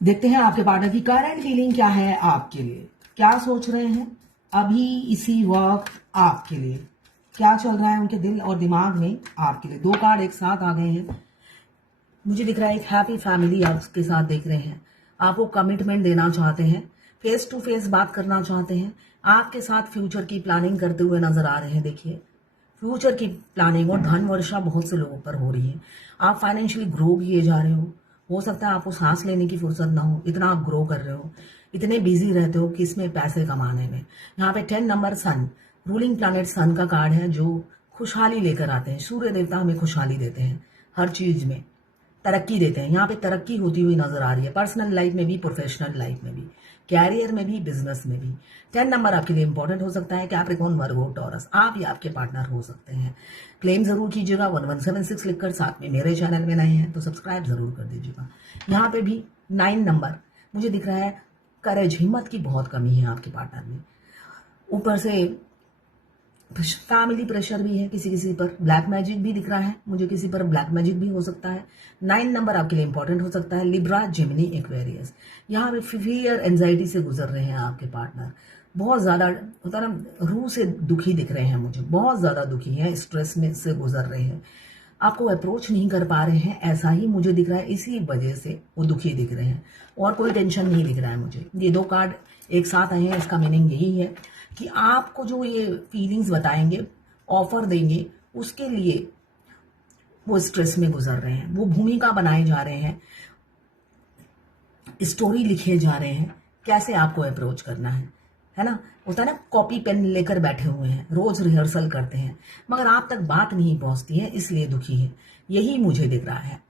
देखते हैं आपके पार्टनर की करंट फीलिंग क्या है आपके लिए, क्या सोच रहे हैं अभी इसी वक्त आपके लिए, क्या चल रहा है उनके दिल और दिमाग में आपके लिए। दो कार्ड एक साथ आ गए हैं। मुझे दिख रहा है एक हैप्पी फैमिली आपके साथ देख रहे हैं, आपको कमिटमेंट देना चाहते हैं, फेस टू फेस बात करना चाहते हैं, आपके साथ फ्यूचर की प्लानिंग करते हुए नजर आ रहे हैं। देखिए फ्यूचर की प्लानिंग और धन वर्षा बहुत से लोगों पर हो रही है। आप फाइनेंशियली ग्रो किए जा रहे हो सकता है आपको सांस लेने की फुर्सत ना हो, इतना आप ग्रो कर रहे हो, इतने बिजी रहते हो कि इसमें पैसे कमाने में। यहाँ पे 10 नंबर सन, रूलिंग प्लैनेट सन का कार्ड है जो खुशहाली लेकर आते हैं। सूर्य देवता हमें खुशहाली देते हैं, हर चीज में तरक्की देते हैं। यहाँ पे तरक्की होती हुई नजर आ रही है, पर्सनल लाइफ में भी, प्रोफेशनल लाइफ में भी, कैरियर में भी, बिजनेस में भी। 10 नंबर आपके लिए इंपॉर्टेंट हो सकता है। कैप्रिकॉर्न, वर्गो, टॉरस, आप या आपके पार्टनर हो सकते हैं। क्लेम जरूर कीजिएगा 1176 लिखकर, साथ में मेरे चैनल में नए हैं तो सब्सक्राइब जरूर कर दीजिएगा। यहाँ पे भी 9 नंबर मुझे दिख रहा है, करेज, हिम्मत की बहुत कमी है आपके पार्टनर में। ऊपर से फैमिली प्रेशर भी है किसी किसी पर, ब्लैक मैजिक भी दिख रहा है मुझे, किसी पर ब्लैक मैजिक भी हो सकता है। 9 नंबर आपके लिए इंपॉर्टेंट हो सकता है। लिब्रा, जेमिनी, एक्वेरियस, यहाँ पे फियर एंजाइटी से गुजर रहे हैं आपके पार्टनर। बहुत ज्यादा होता ना, रूह से दुखी दिख रहे हैं मुझे, बहुत ज्यादा दुखी है, स्ट्रेस में से गुजर रहे हैं, आपको अप्रोच नहीं कर पा रहे हैं, ऐसा ही मुझे दिख रहा है। इसी वजह से वो दुखी दिख रहे हैं और कोई टेंशन नहीं दिख रहा है मुझे। ये दो कार्ड एक साथ आए हैं, इसका मीनिंग यही है कि आपको जो ये फीलिंग्स बताएंगे, ऑफर देंगे, उसके लिए वो स्ट्रेस में गुजर रहे हैं, वो भूमिका बनाए जा रहे हैं, स्टोरी लिखे जा रहे हैं, कैसे आपको अप्रोच करना है ना। होता है ना, कॉपी पेन लेकर बैठे हुए हैं, रोज रिहर्सल करते हैं, मगर आप तक बात नहीं पहुंचती है, इसलिए दुखी है, यही मुझे दिख रहा है।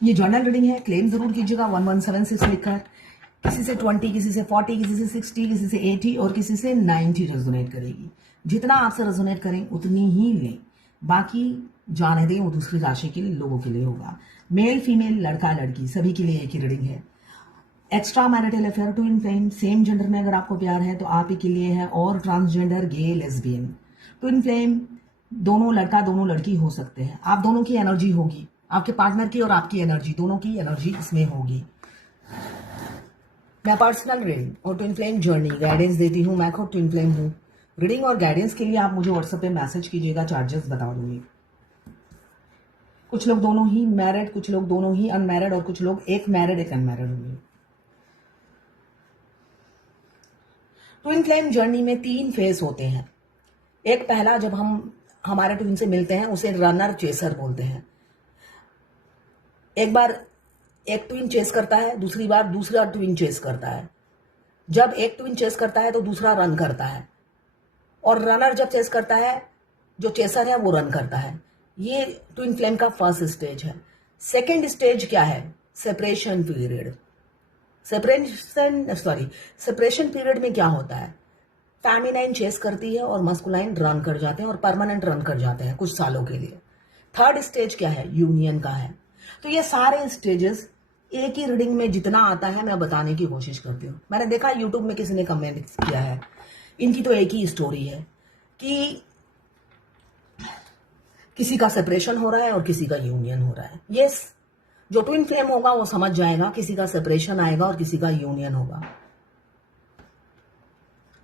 ये जर्नल रीडिंग है, क्लेम जरूर कीजिएगा 1176 लिखकर। किसी से 20, किसी से 40, किसी से 60, किसी से 80 और किसी से 90 रेजोनेट करेगी। जितना आपसे रेजोनेट करें उतनी ही लें, बाकी जाने दें, वो दूसरी राशि के लिए, लोगों के लिए होगा। मेल, फीमेल, लड़का, लड़की, सभी के लिए एक ही रीडिंग है। Extra marital affair, twin flame, same gender में अगर आपको प्यार है तो आप ही के लिए है, और ट्रांसजेंडर, गे, लेस्बियन, ट्विन फ्लेम, दोनों लड़का दोनों लड़की हो सकते हैं। आप दोनों की एनर्जी होगी, आपके पार्टनर की और आपकी एनर्जी, दोनों की एनर्जी इसमें होगी। मैं पर्सनल रीडिंग और ट्विन फ्लेम जर्नी गाइडेंस देती हूँ, मैं खुद ट्विन फ्लेम हूँ। रीडिंग और गाइडेंस के लिए आप मुझे व्हाट्सएप पे मैसेज कीजिएगा, चार्जेस बता दूंगी। कुछ लोग दोनों ही मैरिड, कुछ लोग दोनों ही अनमैरिड और कुछ लोग एक मैरिड एक अनमैरिड होंगे। ट्विन फ्लेम जर्नी में 3 फेज होते हैं। एक पहला, जब हम हमारे ट्विन से मिलते हैं उसे रनर चेसर बोलते हैं। एक बार एक ट्विन चेस करता है, दूसरी बार दूसरा ट्विन चेस करता है। जब एक ट्विन चेस करता है तो दूसरा रन करता है, और रनर जब चेस करता है, जो चेसर है वो रन करता है। ये ट्विन फ्लेम का फर्स्ट स्टेज है। सेकेंड स्टेज क्या है? Separation period. सेपरेशन पीरियड में क्या होता है? फेमिनाइन चेस करती है और मस्कुलाइन रन कर जाते हैं, और परमानेंट रन कर जाते हैं कुछ सालों के लिए। थर्ड स्टेज क्या है? यूनियन का है। तो ये सारे स्टेजेस एक ही रीडिंग में जितना आता है मैं बताने की कोशिश करती हूँ। मैंने देखा यूट्यूब में किसी ने कमेंट किया है, इनकी तो एक ही स्टोरी है कि किसी का सेपरेशन हो रहा है और किसी का यूनियन हो रहा है। यस, जो ट्विन फ्लेम होगा वो समझ जाएगा, किसी का सेपरेशन आएगा और किसी का यूनियन होगा।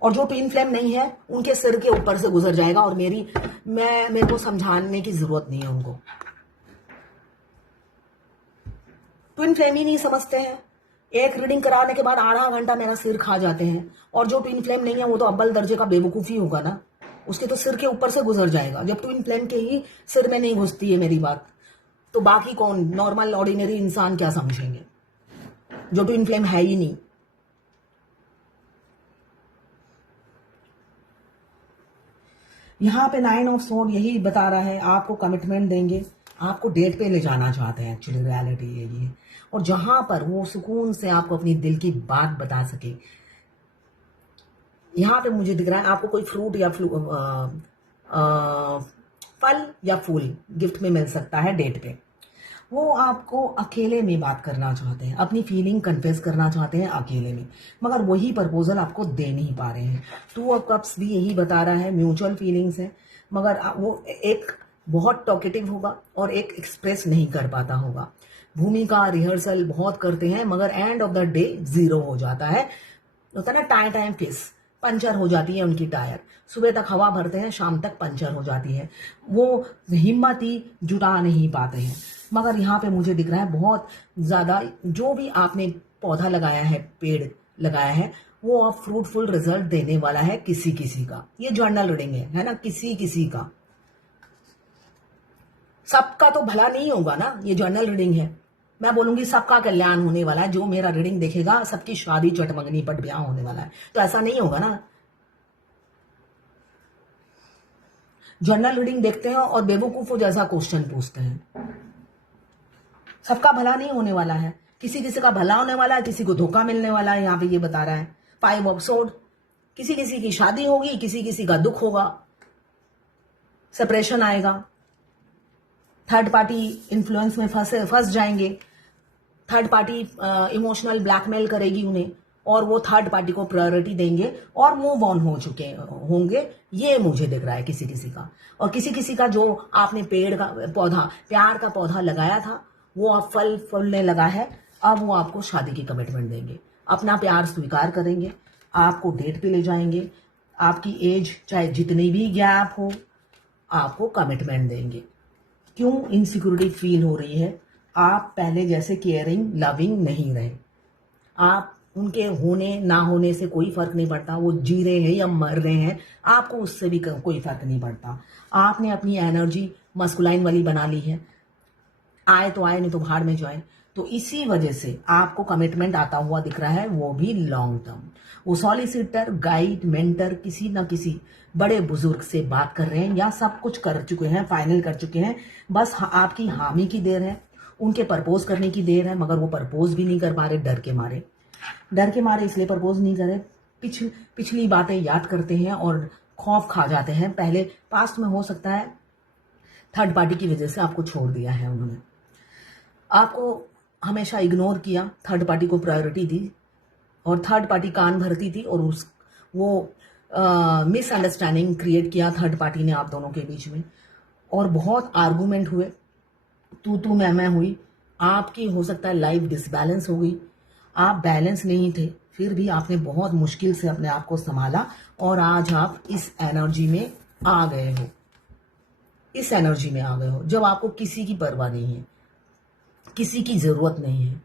और जो ट्विन फ्लेम नहीं है उनके सिर के ऊपर से गुजर जाएगा, और मेरे को समझाने की जरूरत नहीं है उनको। ट्विन फ्लेम ही नहीं समझते हैं, एक रीडिंग कराने के बाद आधा घंटा मेरा सिर खा जाते हैं। और जो ट्विन फ्लेम नहीं है वो तो अव्वल दर्जे का बेवकूफी होगा ना, उसके तो सिर के ऊपर से गुजर जाएगा। जब ट्विन फ्लेम के ही सिर में नहीं घुसती है मेरी बात, तो बाकी कौन, नॉर्मल ऑर्डिनरी इंसान क्या समझेंगे, जो ट्विन फ्लेम है ही नहीं। यहाँ पे 9 ऑफ सोर्ड यही बता रहा है, आपको कमिटमेंट देंगे, आपको डेट पे ले जाना चाहते हैं। एक्चुअली रियलिटी यही है, और जहां पर वो सुकून से आपको अपनी दिल की बात बता सके। यहाँ पे मुझे दिख रहा है आपको कोई फ्रूट या फल या फूल गिफ्ट में मिल सकता है डेट पे। वो आपको अकेले में बात करना चाहते हैं, अपनी फीलिंग कन्फेस करना चाहते हैं अकेले में, मगर वही प्रपोजल आपको दे नहीं पा रहे हैं। 2 ऑफ कप्स भी यही बता रहा है, म्यूचुअल फीलिंग्स है, मगर वो एक बहुत टॉकेटिव होगा और एक एक्सप्रेस नहीं कर पाता होगा। भूमिका रिहर्सल बहुत करते हैं, मगर एंड ऑफ द डे 0 हो जाता है। होता है ना टाइम किस, पंचर हो जाती है उनकी टायर। सुबह तक हवा भरते हैं, शाम तक पंचर हो जाती है। वो हिम्मत ही जुटा नहीं पाते हैं। मगर यहाँ पे मुझे दिख रहा है बहुत ज्यादा, जो भी आपने पौधा लगाया है, पेड़ लगाया है, वो अब फ्रूटफुल रिजल्ट देने वाला है किसी किसी का। ये जर्नल रीडिंग है ना, किसी किसी का। सबका तो भला नहीं होगा ना, ये जर्नल रीडिंग है। मैं बोलूंगी सबका कल्याण होने वाला है। जो मेरा रीडिंग देखेगा, सबकी शादी चटमंगनी पट ब्याह होने वाला है, तो ऐसा नहीं होगा ना। जर्नल रीडिंग देखते हैं और बेवकूफों जैसा क्वेश्चन पूछते हैं। सबका भला नहीं होने वाला है, किसी किसी का भला होने वाला है, किसी को धोखा मिलने वाला है। यहाँ पे ये बता रहा है 5 ऑफ सोर्ड। किसी किसी की शादी होगी, किसी किसी का दुख होगा, सेपरेशन आएगा, थर्ड पार्टी इन्फ्लुएंस में फंस जाएंगे, थर्ड पार्टी इमोशनल ब्लैकमेल करेगी उन्हें, और वो थर्ड पार्टी को प्रायोरिटी देंगे और मूव ऑन हो चुके होंगे। ये मुझे दिख रहा है किसी किसी का। और किसी किसी का जो आपने पेड़ का पौधा, प्यार का पौधा लगाया था, वो अब फल फूलने लगा है। अब वो आपको शादी की कमिटमेंट देंगे, अपना प्यार स्वीकार करेंगे, आपको डेट पे ले जाएंगे, आपकी एज चाहे जितनी भी गैप हो, आपको कमिटमेंट देंगे। क्यों इनसिक्योरिटी फील हो रही है? आप पहले जैसे केयरिंग लविंग नहीं रहे। आप उनके होने ना होने से कोई फर्क नहीं पड़ता, वो जी रहे हैं या मर रहे हैं, आपको उससे भी कोई फर्क नहीं पड़ता। आपने अपनी एनर्जी मस्कुलाइन वाली बना ली है, आए तो आए, नहीं तो भाड़ में जाए। तो इसी वजह से आपको कमिटमेंट आता हुआ दिख रहा है, वो भी लॉन्ग टर्म। वो सॉलिसिटर, गाइड, मेंटर, किसी ना किसी बड़े बुजुर्ग से बात कर रहे हैं या सब कुछ कर चुके हैं, फाइनल कर चुके हैं। बस आपकी हामी की देर है, उनके प्रपोज करने की देर है, मगर वो प्रपोज भी नहीं कर पा रहे डर के मारे। डर के मारे इसलिए प्रपोज नहीं करे, पिछली बातें याद करते हैं और खौफ खा जाते हैं। पहले पास्ट में हो सकता है थर्ड पार्टी की वजह से आपको छोड़ दिया है उन्होंने, आपको हमेशा इग्नोर किया, थर्ड पार्टी को प्रायोरिटी दी, और थर्ड पार्टी कान भरती थी, और वो मिसअंडरस्टैंडिंग क्रिएट किया थर्ड पार्टी ने आप दोनों के बीच में, और बहुत आर्गूमेंट हुए, तू मैं हुई। आपकी हो सकता है लाइफ डिसबैलेंस हो गई, आप बैलेंस नहीं थे, फिर भी आपने बहुत मुश्किल से अपने आप को संभाला, और आज आप इस एनर्जी में आ गए हो। इस एनर्जी में आ गए हो जब आपको किसी की परवाह नहीं है, किसी की जरूरत नहीं है।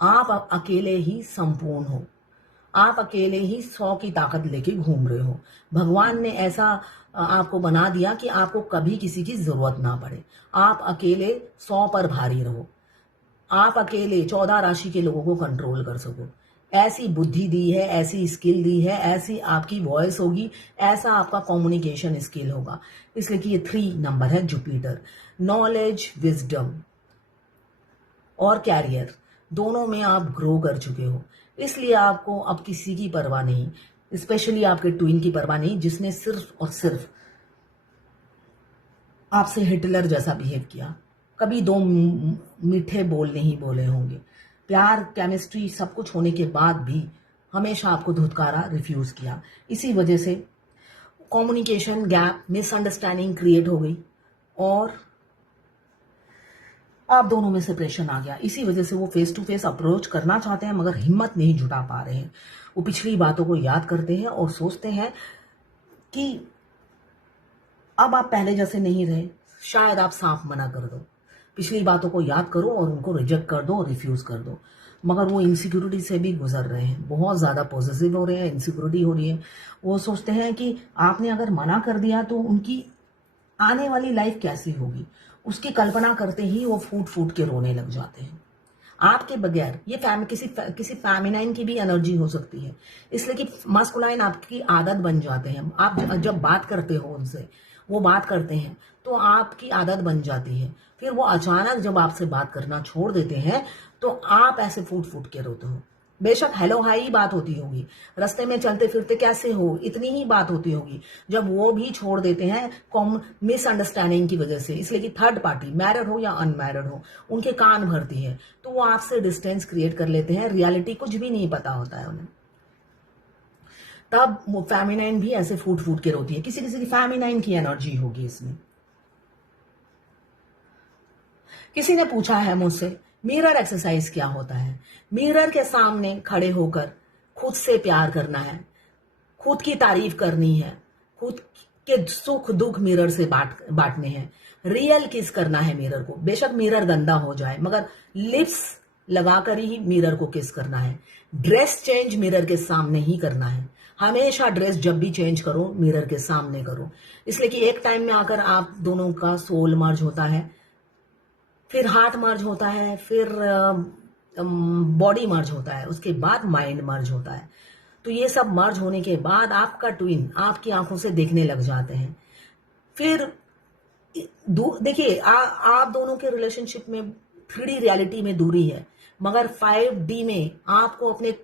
आप अकेले ही संपूर्ण हो, आप अकेले ही 100 की ताकत लेके घूम रहे हो। भगवान ने ऐसा आपको बना दिया कि आपको कभी किसी की जरूरत ना पड़े। आप अकेले 100 पर भारी रहो, आप अकेले 14 राशि के लोगों को कंट्रोल कर सको। ऐसी बुद्धि दी है, ऐसी स्किल दी है, ऐसी आपकी वॉइस होगी, ऐसा आपका कम्युनिकेशन स्किल होगा। इसलिए कि ये 3 नंबर है जुपिटर। नॉलेज, विजडम और कैरियर दोनों में आप ग्रो कर चुके हो, इसलिए आपको अब किसी की परवाह नहीं, स्पेशली आपके ट्विन की परवाह नहीं, जिसने सिर्फ और सिर्फ आपसे हिटलर जैसा बिहेव किया। कभी 2 मीठे बोल नहीं बोले होंगे। प्यार, केमिस्ट्री सब कुछ होने के बाद भी हमेशा आपको धुतकारा, रिफ्यूज किया। इसी वजह से कम्युनिकेशन गैप, मिसअंडरस्टैंडिंग क्रिएट हो गई, और आप दोनों में सेपरेशन आ गया। इसी वजह से वो फेस टू फेस अप्रोच करना चाहते हैं, मगर हिम्मत नहीं जुटा पा रहे हैं। वो पिछली बातों को याद करते हैं और सोचते हैं कि अब आप पहले जैसे नहीं रहे, शायद आप साफ मना कर दो, पिछली बातों को याद करो और उनको रिजेक्ट कर दो और रिफ्यूज कर दो। मगर वो इनसिक्योरिटी से भी गुजर रहे हैं, बहुत ज्यादा पॉजिटिव हो रहे हैं, इनसिक्योरिटी हो रही है। वो सोचते हैं कि आपने अगर मना कर दिया तो उनकी आने वाली लाइफ कैसी होगी, उसकी कल्पना करते ही वो फूट फूट के रोने लग जाते हैं आपके बगैर। ये किसी फेमिनाइन की भी एनर्जी हो सकती है, इसलिए कि मस्कुलाइन आपकी आदत बन जाते हैं। आप जब बात करते हो उनसे, वो बात करते हैं तो आपकी आदत बन जाती है। फिर वो अचानक जब आपसे बात करना छोड़ देते हैं तो आप ऐसे फूट फूट के रोते हो। बेशक हेलो हाई ही बात होती होगी, रास्ते में चलते फिरते कैसे हो, इतनी ही बात होती होगी। जब वो भी छोड़ देते हैं मिसअंडरस्टैंडिंग की वजह से, इसलिए कि थर्ड पार्टी मैरिड हो या अनमैरिड हो, उनके कान भरती है, तो वो आपसे डिस्टेंस क्रिएट कर लेते हैं। रियलिटी कुछ भी नहीं पता होता है उन्हें। तब फेमिनाइन भी ऐसे फूट फूट के रोती है। किसी किसी की फेमिनाइन की एनर्जी होगी इसमें। किसी ने पूछा है मुझसे, मिरर एक्सरसाइज क्या होता है? मिरर के सामने खड़े होकर खुद से प्यार करना है, खुद की तारीफ करनी है, खुद के सुख दुख मिरर से बांटने हैं, रियल किस करना है मिरर को। बेशक मिरर गंदा हो जाए मगर लिप्स लगाकर ही मिरर को किस करना है। ड्रेस चेंज मिरर के सामने ही करना है। हमेशा ड्रेस जब भी चेंज करो मिरर के सामने करो, इसलिए कि एक टाइम में आकर आप दोनों का सोल मर्ज होता है, फिर हार्ट मर्ज होता है, फिर बॉडी मर्ज होता है, उसके बाद माइंड मर्ज होता है। तो ये सब मर्ज होने के बाद आपका ट्विन आपकी आंखों से देखने लग जाते हैं। फिर देखिए आप दोनों के रिलेशनशिप में 3D रियलिटी में दूरी है, मगर 5D में आपको अपने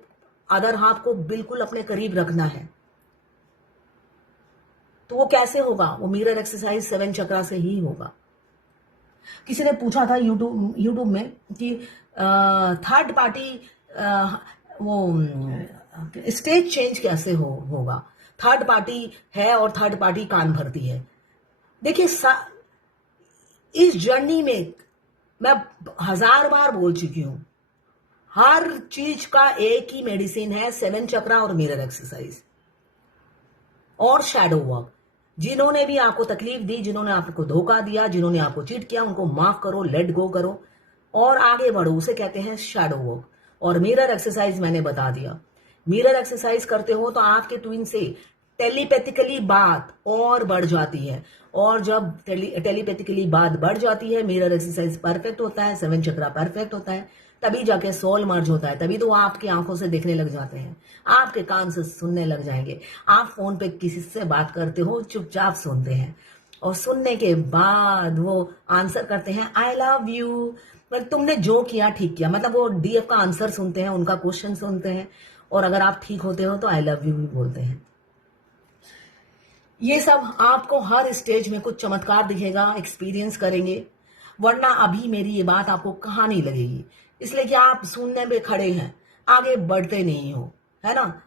अदर हाफ को बिल्कुल अपने करीब रखना है। तो वो कैसे होगा? वो मिरर एक्सरसाइज 7 चक्रा से ही होगा। किसी ने पूछा था यूट्यूब में कि थर्ड पार्टी वो स्टेज चेंज कैसे होगा? थर्ड पार्टी है और थर्ड पार्टी कान भरती है। देखिए इस जर्नी में मैं 1000 बार बोल चुकी हूं, हर चीज का एक ही मेडिसिन है, 7 चक्रा और मिरर एक्सरसाइज और शैडो वर्क। जिन्होंने भी आपको तकलीफ दी, जिन्होंने आपको धोखा दिया, जिन्होंने आपको चीट किया, उनको माफ करो, लेट गो करो और आगे बढ़ो। उसे कहते हैं शैडो वर्क। और मिरर एक्सरसाइज मैंने बता दिया। मिरर एक्सरसाइज करते हो तो आपके ट्विन से टेलीपैथिकली बात और बढ़ जाती है, और जब टेलीपैथिकली बात बढ़ जाती है, मिरर एक्सरसाइज परफेक्ट होता है, 7 चक्रा परफेक्ट होता है, तभी जाके सोल मर्ज होता है। तभी तो आपकी आंखों से देखने लग जाते हैं, आपके कान से सुनने लग जाएंगे। आप फोन पे किसी से बात करते हो, चुपचाप सुनते हैं और सुनने के बाद वो आंसर करते हैं आई लव यू। पर तुमने जो किया ठीक किया, मतलब वो डीएफ का आंसर सुनते हैं, उनका क्वेश्चन सुनते हैं, और अगर आप ठीक होते हो तो आई लव यू भी बोलते हैं। ये सब आपको हर स्टेज में कुछ चमत्कार दिखेगा, एक्सपीरियंस करेंगे, वरना अभी मेरी ये बात आपको कहानी लगेगी। इसलिए कि आप सुनने में खड़े हैं, आगे बढ़ते नहीं हो, है ना।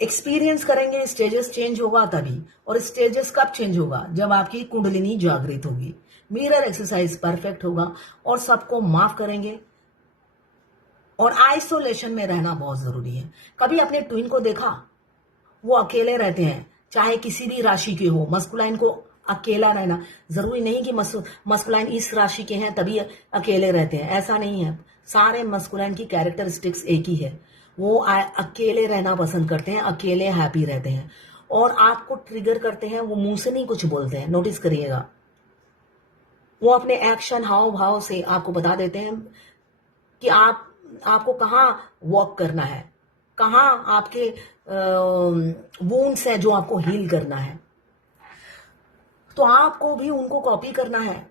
एक्सपीरियंस करेंगे, स्टेजेस चेंज होगा तभी। और स्टेजेस कब चेंज होगा? जब आपकी कुंडलिनी जागृत होगी, मिरर एक्सरसाइज परफेक्ट होगा और सबको माफ करेंगे। और आइसोलेशन में रहना बहुत जरूरी है। कभी अपने ट्विन को देखा? वो अकेले रहते हैं, चाहे किसी भी राशि के हो। मस्कुलाइन को अकेला रहना जरूरी नहीं कि मस्कुलाइन इस राशि के हैं तभी अकेले रहते हैं, ऐसा नहीं है। सारे मस्कुलाइन की कैरेक्टरिस्टिक्स एक ही है, वो अकेले रहना पसंद करते हैं, अकेले हैप्पी रहते हैं और आपको ट्रिगर करते हैं। वो मुंह से नहीं कुछ बोलते हैं, नोटिस करिएगा। वो अपने एक्शन हाव भाव से आपको बता देते हैं कि आपको कहाँ वॉक करना है, कहाँ आपके वुंड्स हैं जो आपको हील करना है। तो आपको भी उनको कॉपी करना है,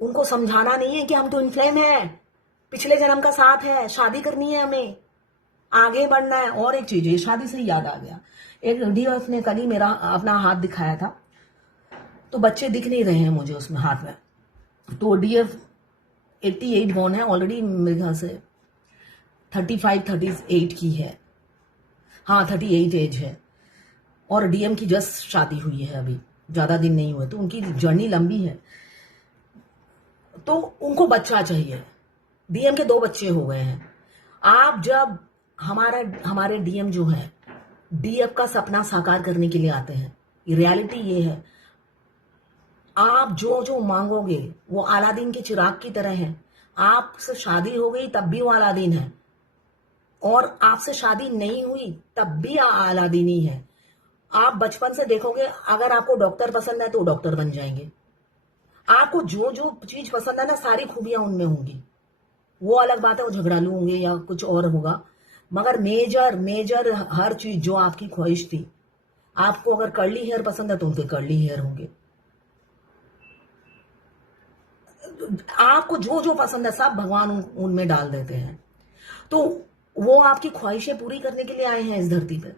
उनको समझाना नहीं है कि हम तो इन्फ्लेम है, पिछले जन्म का साथ है, शादी करनी है, हमें आगे बढ़ना है। और एक चीज, ये शादी से याद आ गया, एक डीएफ ने कल ही मेरा अपना हाथ दिखाया था, तो बच्चे दिख नहीं रहे हैं मुझे उसमें हाथ में। तो डीएफ 88 बॉर्न है ऑलरेडी, मेरे ख्याल से 35-38 की है, हाँ 38 एज है, और डीएम की जस्ट शादी हुई है, अभी ज्यादा दिन नहीं हुए, तो उनकी जर्नी लंबी है। तो उनको बच्चा चाहिए। डीएम के 2 बच्चे हो गए हैं। आप जब हमारे डीएम जो है डीएफ का सपना साकार करने के लिए आते हैं, रियलिटी ये है, आप जो जो मांगोगे वो अलादीन के चिराग की तरह है। आपसे शादी हो गई तब भी वो अलादीन है, और आपसे शादी नहीं हुई तब भी अलादीन ही है। आप बचपन से देखोगे, अगर आपको डॉक्टर पसंद है तो डॉक्टर बन जाएंगे। आपको जो जो चीज पसंद है ना, सारी खूबियां उनमें होंगी। वो अलग बात है वो झगड़ालू होंगे या कुछ और होगा, मगर मेजर हर चीज जो आपकी ख्वाहिश थी। आपको अगर कर्ली हेयर पसंद है तो उनके कर्ली हेयर होंगे। आपको जो जो पसंद है सब भगवान उनमें डाल देते हैं। तो वो आपकी ख्वाहिशें पूरी करने के लिए आए हैं इस धरती पे।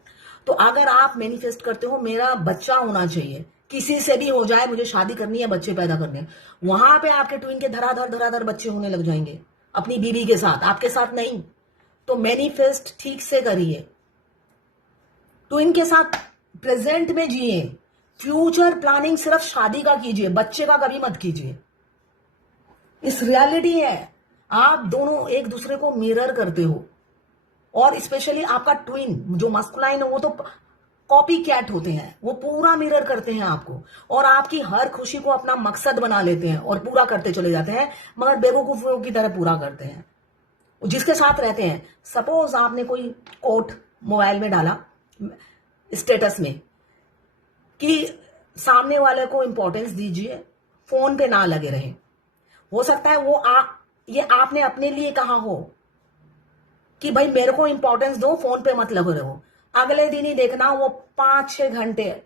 तो अगर आप मैनिफेस्ट करते हो मेरा बच्चा होना चाहिए, किसी से भी हो जाए, मुझे शादी करनी है, बच्चे पैदा करने हैं, वहां पे आपके ट्विन के धराधर बच्चे होने लग जाएंगे, अपनी बीवी के साथ, आपके साथ नहीं। तो मैनिफेस्ट ठीक से करिए, ट्विन के साथ प्रेजेंट में जिए। फ्यूचर प्लानिंग सिर्फ शादी का कीजिए, बच्चे का कभी मत कीजिए। इस रियलिटी है। आप दोनों एक दूसरे को मिरर करते हो, और स्पेशली आपका ट्विन जो मस्कुलाइन है वो तो कॉपी कैट होते हैं, वो पूरा मिरर करते हैं आपको, और आपकी हर खुशी को अपना मकसद बना लेते हैं और पूरा करते चले जाते हैं, मगर बेवकूफों की तरह पूरा करते हैं। जिसके साथ रहते हैं, सपोज आपने कोई कोट मोबाइल में डाला स्टेटस में कि सामने वाले को इंपॉर्टेंस दीजिए, फोन पे ना लगे रहे। हो सकता है वो ये आपने अपने लिए कहा हो कि भाई मेरे को इंपॉर्टेंस दो, फोन पे मत लगे रहो। अगले दिन ही देखना वो 5-6 घंटे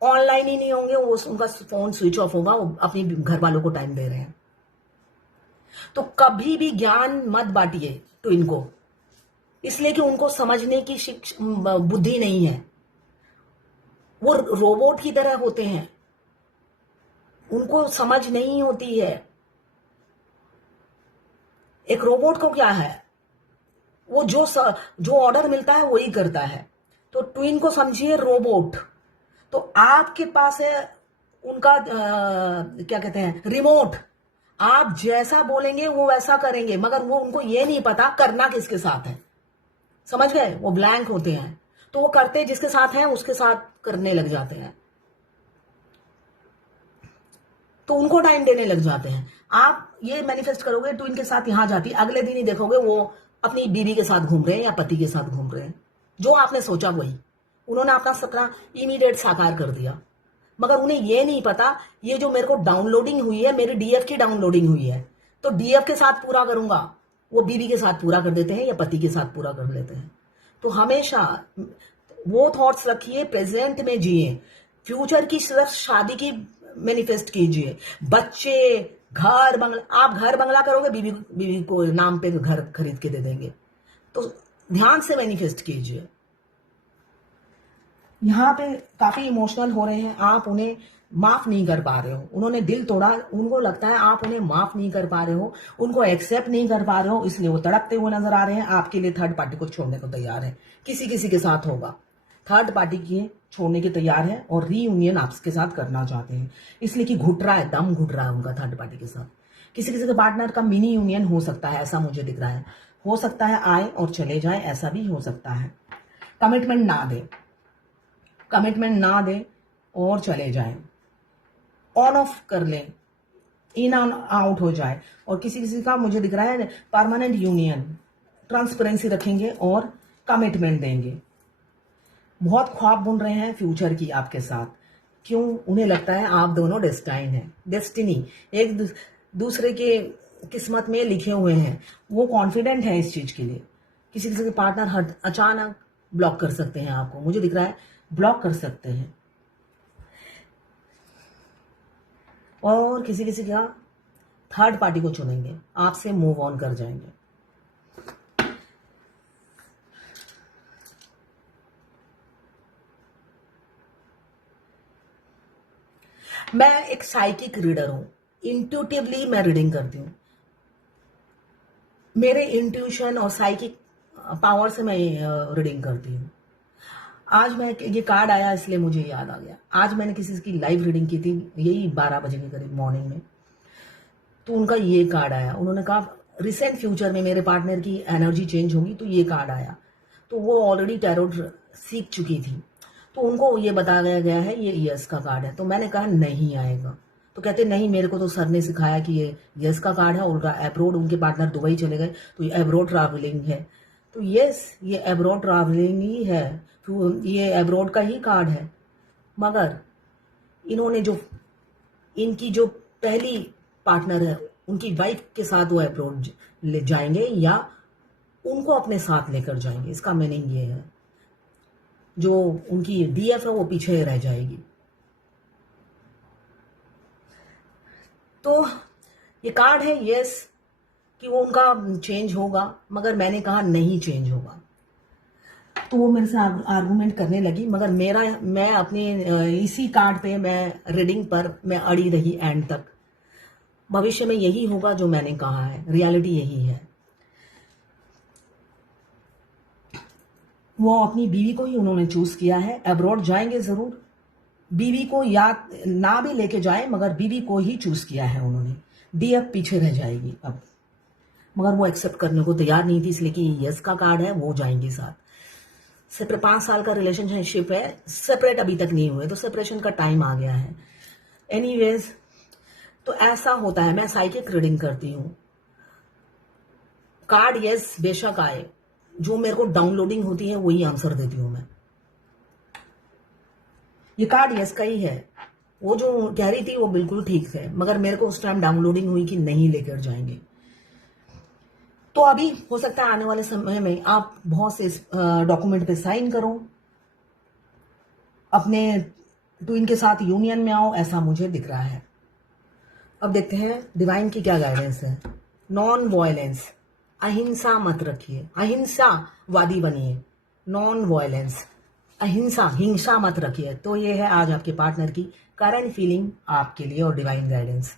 ऑनलाइन ही नहीं होंगे, वो उनका फोन स्विच ऑफ होगा, वो अपनी घर वालों को टाइम दे रहे हैं। तो कभी भी ज्ञान मत बांटिए ट्विन को, इसलिए कि उनको समझने की बुद्धि नहीं है। वो रोबोट की तरह होते हैं, उनको समझ नहीं होती है। एक रोबोट को क्या है, वो जो ऑर्डर मिलता है वही करता है। तो ट्विन को समझिए रोबोट। तो आपके पास है उनका क्या कहते हैं, रिमोट। आप जैसा बोलेंगे वो वैसा करेंगे, मगर वो उनको ये नहीं पता करना किसके साथ है। समझ गए? वो ब्लैंक होते हैं, तो वो करते जिसके साथ हैं उसके साथ करने लग जाते हैं, तो उनको टाइम देने लग जाते हैं। आप ये मैनिफेस्ट करोगे ट्विन के साथ यहां जाती, अगले दिन ही देखोगे वो अपनी बीवी के साथ घूम रहे हैं या पति के साथ घूम रहे हैं। जो आपने सोचा वही उन्होंने अपना सपना इमीडिएट साकार कर दिया, मगर उन्हें यह नहीं पता ये जो मेरे को डाउनलोडिंग हुई है, मेरी डीएफ की डाउनलोडिंग हुई है, तो डीएफ के साथ पूरा करूंगा। वो बीवी के साथ पूरा कर देते हैं या पति के साथ पूरा कर लेते हैं। तो हमेशा वो थॉट्स रखिए, प्रेजेंट में जिए, फ्यूचर की सिर्फ शादी की मैनिफेस्ट कीजिए। बच्चे, घर बंगला, आप घर बंगला करोगे, बीवी को नाम पे घर खरीद के दे देंगे। तो ध्यान से मैनिफेस्ट कीजिए। यहाँ पे काफी इमोशनल हो रहे हैं, आप उन्हें माफ नहीं कर पा रहे हो, उन्होंने दिल तोड़ा, उनको लगता है आप उन्हें माफ नहीं कर पा रहे हो, उनको एक्सेप्ट नहीं कर पा रहे हो, इसलिए वो तड़पते हुए नजर आ रहे हैं। आपके लिए थर्ड पार्टी को छोड़ने को तैयार है, किसी किसी के साथ होगा, थर्ड पार्टी की छोड़ने के तैयार है और रीयूनियन आपके साथ करना चाहते हैं, इसलिए कि घुट रहा है, दम घुट रहा है उनका थर्ड पार्टी के साथ। किसी किसी के पार्टनर का मिनी यूनियन हो सकता है, ऐसा मुझे दिख रहा है। हो सकता है आए और चले जाए, ऐसा भी हो सकता है। कमिटमेंट ना दे, कमिटमेंट ना दे और चले जाए, ऑन ऑफ कर लें, इन ऑन आउट हो जाए। और किसी किसी का मुझे दिख रहा है परमानेंट यूनियन, ट्रांसपेरेंसी रखेंगे और कमिटमेंट देंगे। बहुत ख्वाब बुन रहे हैं फ्यूचर की आपके साथ, क्यों? उन्हें लगता है आप दोनों डेस्टाइन है, डेस्टिनी एक दूसरे के किस्मत में लिखे हुए हैं। वो कॉन्फिडेंट है इस चीज के लिए। किसी किसी के पार्टनर अचानक ब्लॉक कर सकते हैं आपको, मुझे दिख रहा है ब्लॉक कर सकते हैं, और किसी किसी का थर्ड पार्टी को चुनेंगे, आपसे मूव ऑन कर जाएंगे। मैं एक साइकिक रीडर हूं, इंट्यूटिवली मैं रीडिंग करती हूं। मेरे इंट्यूशन और साइकिक पावर से मैं रीडिंग करती हूँ। आज मैं ये कार्ड आया इसलिए मुझे याद आ गया। आज मैंने किसी की लाइव रीडिंग की थी, यही 12 बजे के करीब मॉर्निंग में, तो उनका ये कार्ड आया। उन्होंने कहा रिसेंट फ्यूचर में मेरे पार्टनर की एनर्जी चेंज होगी, तो ये कार्ड आया। तो वो ऑलरेडी टैरोट सीख चुकी थी, तो उनको ये बताया गया है ये यस का कार्ड है। तो मैंने कहा नहीं आएगा, तो कहते नहीं, मेरे को तो सर ने सिखाया कि ये यस का कार्ड है, और एब्रोड उनके पार्टनर दुबई चले गए, तो ये एब्रोड ट्रैवलिंग है। तो यस, ये एब्रोड ट्रैवलिंग ही है, ये एब्रोड का ही कार्ड है। मगर इन्होंने इनकी जो पहली पार्टनर है, उनकी वाइफ के साथ वो एब्रोड ले जाएंगे या उनको अपने साथ लेकर जाएंगे। इसका मीनिंग ये है, जो उनकी डीएफ है वो पीछे रह जाएगी। तो ये कार्ड है यस कि वो उनका चेंज होगा, मगर मैंने कहा नहीं चेंज होगा। तो वो मेरे से आर्गुमेंट करने लगी, मगर मैं अपने इसी कार्ड पे, मैं रीडिंग पर मैं अड़ी रही एंड तक। भविष्य में यही होगा जो मैंने कहा है, रियलिटी यही है। वो अपनी बीवी को ही उन्होंने चूज किया है। अब्रॉड जाएंगे जरूर, बीवी को या ना भी लेके जाए, मगर बीवी को ही चूज किया है उन्होंने। डी अब पीछे रह जाएगी अब, मगर वो एक्सेप्ट करने को तैयार नहीं थी, इसलिए कि यस का कार्ड है, वो जाएंगी साथ। सेपरेट 5 साल का रिलेशनशिप है, सेपरेट अभी तक नहीं हुए, तो सेपरेशन का टाइम आ गया है। एनीवेज, तो ऐसा होता है, मैं साइकिक रीडिंग करती हूँ। कार्ड यस बेशक आए, जो मेरे को डाउनलोडिंग होती है वही आंसर देती हूँ मैं। ये कार्ड यस का ही है, वो जो कह रही थी वो बिल्कुल ठीक है, मगर मेरे को उस टाइम डाउनलोडिंग हुई कि नहीं लेकर जाएंगे। तो अभी हो सकता है आने वाले समय में आप बहुत से डॉक्यूमेंट पे साइन करो, अपने ट्विन के साथ यूनियन में आओ, ऐसा मुझे दिख रहा है। अब देखते हैं डिवाइन की क्या गाइडेंस है। नॉन वायलेंस, अहिंसा मत रखिए, अहिंसावादी बनिए। नॉन वायलेंस, अहिंसा, हिंसा मत रखिए। तो ये है आज आपके पार्टनर की करंट फीलिंग आपके लिए और डिवाइन गाइडेंस।